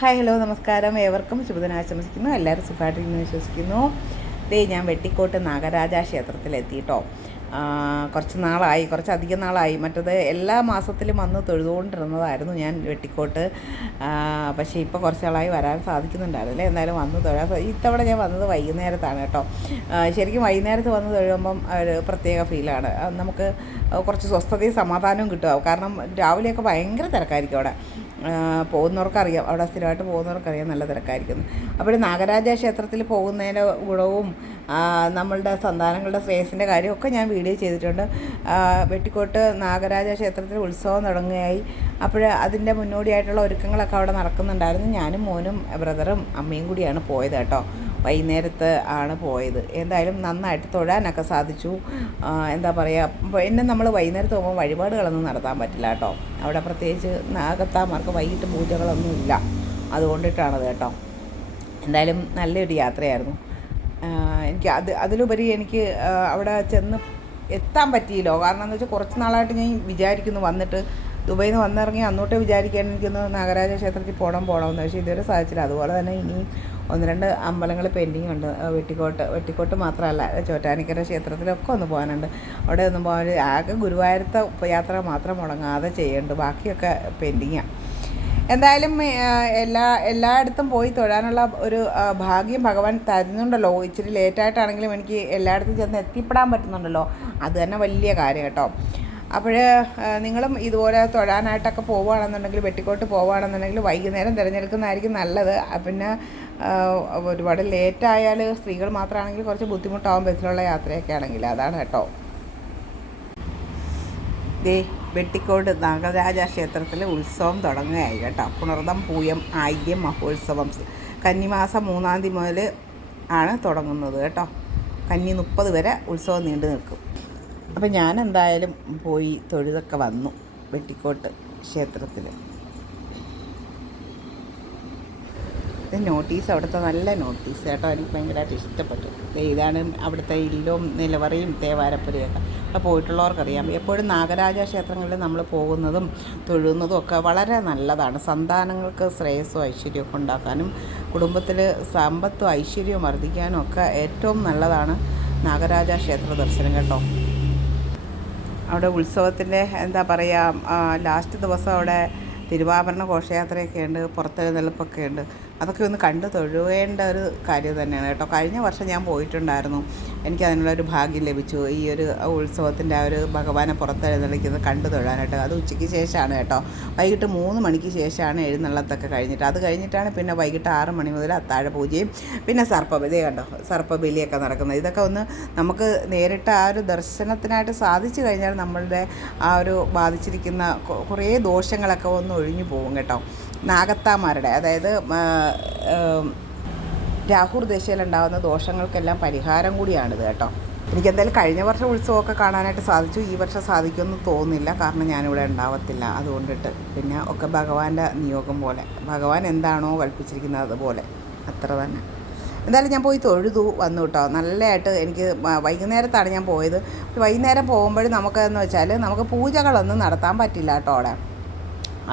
Hi hello നമസ്കാരം. ഏവർക്കും ശുഭദിനം ആശംസിക്കുന്നു എല്ലാവരും സുഖമായിട്ടിരിക്കുന്നു വിശ്വസിക്കുന്നു. ദേ ഞാൻ വെട്ടിക്കോട്ട് നാഗരാജ ക്ഷേത്രത്തിലെത്തിയിട്ടോ കുറച്ച് നാളായി കുറച്ച് അധികം നാളായി. മറ്റത് എല്ലാ മാസത്തിലും വന്ന് തൊഴുതുകൊണ്ടിരുന്നതായിരുന്നു ഞാൻ വെട്ടിക്കോട്ട്. പക്ഷേ ഇപ്പോൾ കുറച്ച് നാളായി വരാൻ സാധിക്കുന്നുണ്ടായിരുന്നില്ല. എന്തായാലും വന്ന് തൊഴാൻ ഇത്തവണ ഞാൻ വന്നത് വൈകുന്നേരത്താണ് കേട്ടോ. ശരിക്കും വൈകുന്നേരത്ത് വന്ന് തൊഴുമ്പം ഒരു പ്രത്യേക ഫീലാണ്. നമുക്ക് കുറച്ച് സ്വസ്ഥതയും സമാധാനവും കിട്ടും. കാരണം രാവിലെയൊക്കെ ഭയങ്കര തിരക്കായിരിക്കും അവിടെ. പോകുന്നവർക്കറിയാം. അവിടെ സ്ഥിരമായിട്ട് പോകുന്നവർക്കറിയാം നല്ല തിരക്കായിരിക്കുന്നു അപ്പോൾ നാഗരാജ ക്ഷേത്രത്തിൽ പോകുന്നതിന്റെ ഗുണവും നമ്മളുടെ സന്താനങ്ങളുടെ ശ്രേയസിന്റെ കാര്യമൊക്കെ ഞാൻ വീഡിയോ ചെയ്തിട്ടുണ്ട്. വെട്ടിക്കോട്ട് നാഗരാജ ക്ഷേത്രത്തിൽ ഉത്സവം തുടങ്ങുകയായി. അപ്പോൾ അതിന്റെ മുന്നോടിയായിട്ടുള്ള ഒരുക്കങ്ങളൊക്കെ അവിടെ നടക്കുന്നുണ്ടായിരുന്നു. ഞാനും മോനും ബ്രദറും അമ്മയും കൂടിയാണ് പോയത് കേട്ടോ. വൈകുന്നേരത്ത് ആണ് പോയത്. എന്തായാലും നന്നായിട്ട് തൊഴാനൊക്കെ സാധിച്ചു. എന്താ പറയുക പിന്നെ നമ്മൾ വൈകുന്നേരത്ത് പോകുമ്പോൾ വഴിപാടുകളൊന്നും നടത്താൻ പറ്റില്ല കേട്ടോ. അവിടെ പ്രത്യേകിച്ച് നാഗത്താമാർക്ക് വൈകിട്ട് പൂജകളൊന്നുമില്ല അതുകൊണ്ടിട്ടാണത് കേട്ടോ. എന്തായാലും നല്ലൊരു യാത്രയായിരുന്നു. എനിക്ക് അത് അതിലുപരി എനിക്ക് അവിടെ ചെന്ന് എത്താൻ പറ്റിയില്ലോ. കാരണം എന്താ വെച്ചാൽ കുറച്ച് നാളായിട്ട് ഞാൻ വിചാരിക്കുന്നു വന്നിട്ട്. ദുബൈയിൽ നിന്ന് വന്നിറങ്ങി അന്നോട്ടേ വിചാരിക്കാൻ എനിക്കൊന്ന് നാഗരാജ ക്ഷേത്രത്തിൽ പോകണം പോകണമെന്ന് പക്ഷേ ഇതുവരെ സാധിച്ചില്ല. അതുപോലെ തന്നെ ഇനിയും ഒന്ന് രണ്ട് അമ്പലങ്ങൾ പെൻഡിങ് ഉണ്ട്. വെട്ടിക്കോട്ട് വെട്ടിക്കോട്ട് മാത്രമല്ല ചോറ്റാനിക്കര ക്ഷേത്രത്തിലൊക്കെ ഒന്ന് പോകാനുണ്ട്. അവിടെ ഒന്നും പോകാൻ ആകെ ഗുരുവായൂരത്തെ യാത്ര മാത്രം മുടങ്ങാതെ ചെയ്യുന്നുണ്ട് ബാക്കിയൊക്കെ പെൻഡിങ്ങാണ് എന്തായാലും എല്ലാ എല്ലായിടത്തും പോയി തൊഴാനുള്ള ഒരു ഭാഗ്യം ഭഗവാൻ തരുന്നുണ്ടല്ലോ. ഇച്ചിരി ലേറ്റായിട്ടാണെങ്കിലും എനിക്ക് എല്ലായിടത്തും ചെന്ന് എത്തിപ്പെടാൻ പറ്റുന്നുണ്ടല്ലോ. അത് തന്നെ വലിയ കാര്യം കേട്ടോ. അപ്പോൾ നിങ്ങളും ഇതുപോലെ തൊഴാനായിട്ടൊക്കെ പോവുകയാണെന്നുണ്ടെങ്കിൽ വെട്ടിക്കോട്ട് പോവുകയാണെന്നുണ്ടെങ്കിൽ വൈകുന്നേരം തിരഞ്ഞെടുക്കുന്നതായിരിക്കും നല്ലത്. പിന്നെ ഒരുപാട് ലേറ്റായാൽ സ്ത്രീകൾ മാത്രമാണെങ്കിൽ കുറച്ച് ബുദ്ധിമുട്ടാവും ബസ്സിലുള്ള യാത്രയൊക്കെ ആണെങ്കിൽ. അതാണ് കേട്ടോ. ദേ വെട്ടിക്കോട് നാഗരാജ ക്ഷേത്രത്തിൽ ഉത്സവം തുടങ്ങുകയായി കേട്ടോ. പുണർദം പൂയം ആയില്യം മഹോത്സവം. കന്നിമാസം മൂന്നാം തീയതി മുതൽ ആണ് തുടങ്ങുന്നത് കേട്ടോ. കന്നി മുപ്പത് വരെ ഉത്സവം നീണ്ടു നിൽക്കും. അപ്പം ഞാൻ എന്തായാലും പോയി തൊഴുതൊക്കെ വന്നു വെട്ടിക്കോട്ട് ക്ഷേത്രത്തിൽ ഇത് നോട്ടീസ് അവിടുത്തെ നല്ല നോട്ടീസ് കേട്ടോ. എനിക്ക് ഭയങ്കരമായിട്ട് ഇഷ്ടപ്പെട്ടു. ഇതാണ് അവിടുത്തെ ഇല്ലും നിലവറയും തേവാരപ്പുരയൊക്കെ അപ്പോൾ പോയിട്ടുള്ളവർക്കറിയാം. എപ്പോഴും നാഗരാജ ക്ഷേത്രങ്ങളിൽ നമ്മൾ പോകുന്നതും തൊഴുന്നതും ഒക്കെ വളരെ നല്ലതാണ്. സന്താനങ്ങൾക്ക് ശ്രേയസ്സും ഐശ്വര്യമൊക്കെ ഉണ്ടാക്കാനും കുടുംബത്തിൽ സമ്പത്തും ഐശ്വര്യവും വർദ്ധിക്കാനും ഒക്കെ ഏറ്റവും നല്ലതാണ് നാഗരാജ ക്ഷേത്ര ദർശനം കേട്ടോ. അവിടെ ഉത്സവത്തിന്റെ എന്താ പറയുക ലാസ്റ്റ് ദിവസം അവിടെ തിരുവാഭരണ ഘോഷയാത്രയൊക്കെ ഉണ്ട് പുറത്തെഴുന്നള്ളിപ്പൊക്കെ ഉണ്ട്. അതൊക്കെ ഒന്ന് കണ്ടു തൊഴുവേണ്ട ഒരു കാര്യം തന്നെയാണ് കേട്ടോ. കഴിഞ്ഞ വർഷം ഞാൻ പോയിട്ടുണ്ടായിരുന്നു. എനിക്ക് അതിനുള്ള ഒരു ഭാഗ്യം ലഭിച്ചു. ഈ ഒരു ഉത്സവത്തിന്റെ ആ ഒരു ഭഗവാനെ പുറത്തെഴുന്നള്ളിക്കുന്നത് കണ്ടു തൊഴാനായിട്ട്. അത് ഉച്ചയ്ക്ക് ശേഷമാണ് കേട്ടോ. വൈകിട്ട് മൂന്ന് മണിക്ക് ശേഷമാണ് എഴുന്നള്ളത്തൊക്കെ കഴിഞ്ഞിട്ട്. അത് കഴിഞ്ഞിട്ടാണ് പിന്നെ വൈകിട്ട് ആറ് മണി മുതൽ അത്താഴ പൂജയും പിന്നെ സർപ്പബലി. കണ്ടോ? സർപ്പബലിയൊക്കെ നടക്കുന്നത്. ഇതൊക്കെ ഒന്ന് നമുക്ക് നേരിട്ട് ആ ഒരു ദർശനത്തിനായിട്ട് സാധിച്ചു കഴിഞ്ഞാൽ നമ്മളുടെ ആ ഒരു ബാധിച്ചിരിക്കുന്ന കുറേ ദോഷങ്ങളൊക്കെ ഒന്ന് ഒഴിഞ്ഞു പോകും കേട്ടോ. നാഗത്താമാരുടെ അതായത് രാഹുർ ദശയിലുണ്ടാകുന്ന ദോഷങ്ങൾക്കെല്ലാം പരിഹാരം കൂടിയാണിത് കേട്ടോ. എനിക്ക് എന്തായാലും കഴിഞ്ഞ വർഷം ഉത്സവമൊക്കെ കാണാനായിട്ട് സാധിച്ചു. ഈ വർഷം സാധിക്കുമെന്ന് തോന്നുന്നില്ല. കാരണം ഞാനിവിടെ ഉണ്ടാവത്തില്ല. അതുകൊണ്ടിട്ട് പിന്നെ ഒക്കെ ഭഗവാന്റെ നിയോഗം പോലെ. ഭഗവാൻ എന്താണോ കൽപ്പിച്ചിരിക്കുന്നത് അതുപോലെ. അത്ര തന്നെ. എന്തായാലും ഞാൻ പോയി തൊഴുതു വന്നു കേട്ടോ. നല്ലതായിട്ട് എനിക്ക് വൈകുന്നേരത്താണ് ഞാൻ പോയത്. വൈകുന്നേരം പോകുമ്പോൾ നമുക്കെന്ന് വെച്ചാൽ നമുക്ക് പൂജകളൊന്നും നടത്താൻ പറ്റില്ല കേട്ടോ അവിടെ.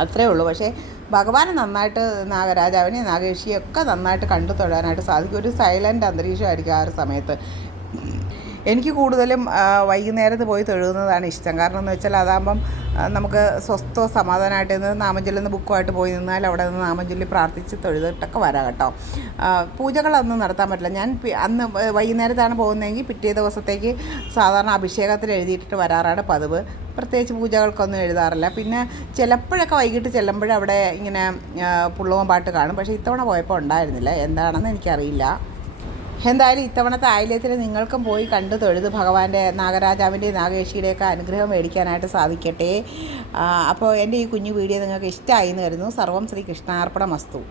അത്രേ ഉള്ളൂ. പക്ഷേ ഭഗവാനെ നന്നായിട്ട് നാഗരാജാവിനെ നാഗേഷിയൊക്കെ നന്നായിട്ട് കണ്ടു തൊഴാനായിട്ട് സാധിക്കും. ഒരു സൈലന്റ് അന്തരീക്ഷമായിരിക്കും ആ ഒരു സമയത്ത്. എനിക്ക് കൂടുതലും വൈകുന്നേരത്ത് പോയി തൊഴുകുന്നതാണ് ഇഷ്ടം. കാരണം എന്ന് വെച്ചാൽ അതാകുമ്പം നമുക്ക് സ്വസ്ഥവും സമാധാനമായിട്ട് നിന്ന് നാമഞ്ചൊല്ലുന്ന ബുക്കുമായിട്ട് പോയി നിന്നാൽ അവിടെ നിന്ന് നാമഞ്ചൊല്ലി പ്രാർത്ഥിച്ച് തൊഴുതിട്ടൊക്കെ വരാം കേട്ടോ. പൂജകളൊന്നും നടത്താൻ പറ്റില്ല. ഞാൻ അന്ന് വൈകുന്നേരത്താണ് പോകുന്നതെങ്കിൽ പിറ്റേ ദിവസത്തേക്ക് സാധാരണ അഭിഷേകത്തിൽ എഴുതിയിട്ടിട്ട് വരാറാണ് പതിവ്. പ്രത്യേകിച്ച് പൂജകൾക്കൊന്നും എഴുതാറില്ല. പിന്നെ ചിലപ്പോഴൊക്കെ വൈകിട്ട് ചെല്ലുമ്പോഴവിടെ ഇങ്ങനെ പുള്ളവൻ പാട്ട് കാണും. പക്ഷേ ഇത്തവണ പോയപ്പോൾ ഉണ്ടായിരുന്നില്ല. എന്താണെന്ന് എനിക്കറിയില്ല. എന്തായാലും ഇത്തവണത്തെ ആയില്യത്തിൽ നിങ്ങൾക്കും പോയി കണ്ടു തൊഴുത് ഭഗവാന്റെ നാഗരാജാവിന്റെ നാഗേഷിയുടെയൊക്കെ അനുഗ്രഹം മേടിക്കാനായിട്ട് സാധിക്കട്ടെ. അപ്പോൾ എന്റെ ഈ കുഞ്ഞു വീഡിയോ നിങ്ങൾക്ക് ഇഷ്ടമായി എന്ന് കരുതുന്നു. സർവം ശ്രീ കൃഷ്ണാർപ്പണ മസ്തു